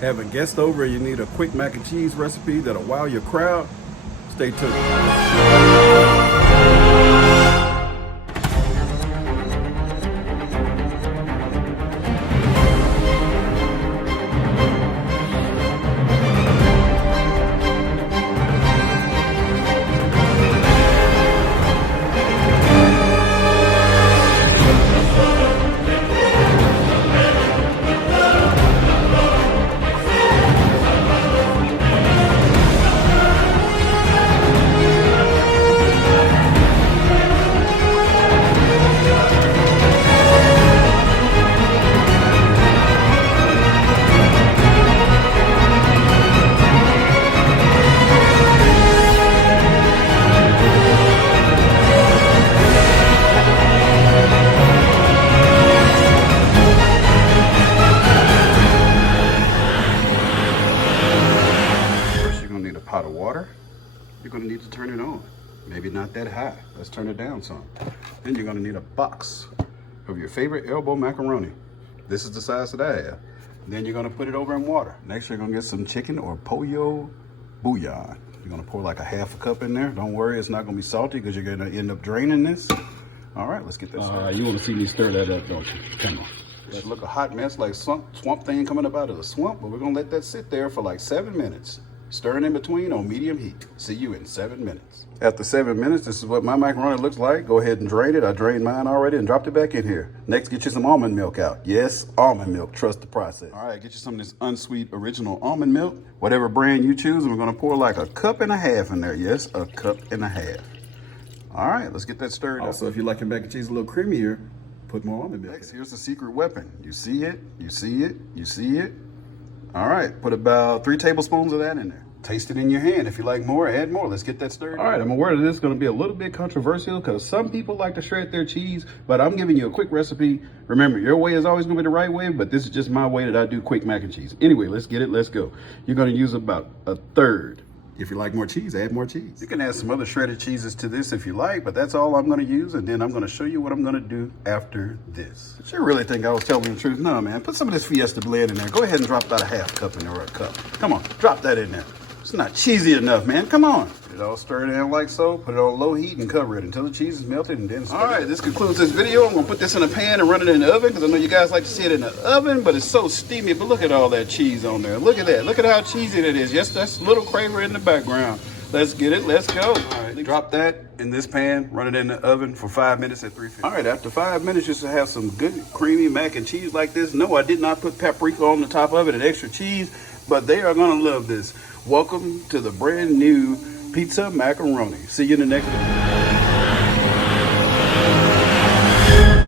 having guests over and you need a quick mac and cheese recipe that'll wow your crowd, stay tuned. Pot of water, you're going to need to turn it on. Maybe not that high. Let's turn it down some. Then you're going to need a box of your favorite elbow macaroni. This is the size that I have. Then you're going to put it over in water. Next, you're going to get some chicken or pollo bouillon. You're going to pour like a half a cup in there. Don't worry, it's not going to be salty because you're going to end up draining this. All right, let's get this started. You want to see me stir that up, don't you? Come on. It should look a hot mess like swamp thing coming up out of the swamp, but we're going to let that sit there for like 7 minutes. Stirring in between on medium heat. See you in 7 minutes. After 7 minutes, this is what my macaroni looks like. Go ahead and drain it. I drained mine already and dropped it back in here. Next, get you some almond milk out. Yes, almond milk. Trust the process. All right, get you some of this unsweet original almond milk. Whatever brand you choose, and we're gonna pour like a cup and a half in there. Yes, a cup and a half. All right, let's get that stirred up. Also, if you like your mac and cheese a little creamier, put more almond milk. Next, here's the secret weapon. You see it, you see it, you see it. All right, put about 3 tablespoons of that in there. Taste it in your hand. If you like more, add more. Let's get that stirred. All right, I'm aware that this is going to be a little bit controversial because some people like to shred their cheese, but I'm giving you a quick recipe. Remember, your way is always going to be the right way, but this is just my way that I do quick mac and cheese. Anyway, let's get it. Let's go. You're going to use about 1/3. If you like more cheese, add more cheese. You can add some other shredded cheeses to this if you like, but that's all I'm going to use, and then I'm going to show you what I'm going to do after this. But you really think I was telling the truth? No, man. Put some of this Fiesta blend in there. Go ahead and drop about a half cup in there or a cup. Come on, drop that in there. It's not cheesy enough, man. Come on. Get it all stirred in like so. Put it on low heat and cover it until the cheese is melted and then stir it. All right, this concludes this video. I'm going to put this in a pan and run it in the oven because I know you guys like to see it in the oven, but it's so steamy. But look at all that cheese on there. Look at that. Look at how cheesy that is. Yes, that's a little craver in the background. Let's get it. Let's go. All right, drop that in this pan. Run it in the oven for 5 minutes at 350. All right, after 5 minutes, just to have some good creamy mac and cheese like this. No, I did not put paprika on the top of it and extra cheese, but they are going to love this. Welcome to the brand new pizza macaroni. See you in the next video.